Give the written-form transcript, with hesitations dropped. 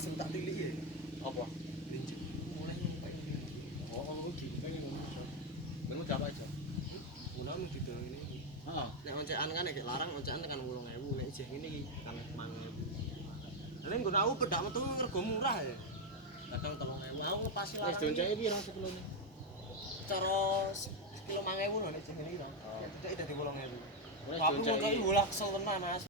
pas tak tiliki. Apa? Linjik. Mulai nyampe. Oh, ngono iki pengen ngono. Ben udah apa aja? Mulai nu didol ini. Heeh. Nek oncekan kan nek larang oncekan tekan 8.000, nek isih ngene iki tekan 5.000. Nek nggon aku pedak metu ngergo murah ya. Kadang 3.000. Aku ngepasi Wis larang. donceke piro sekelone? Cara sekilo 5.000 lho nek isih ngene iki. Oh. Nek dadi 8.000. Wis Aku donceke. ngono iki bola kesel tenan Mas.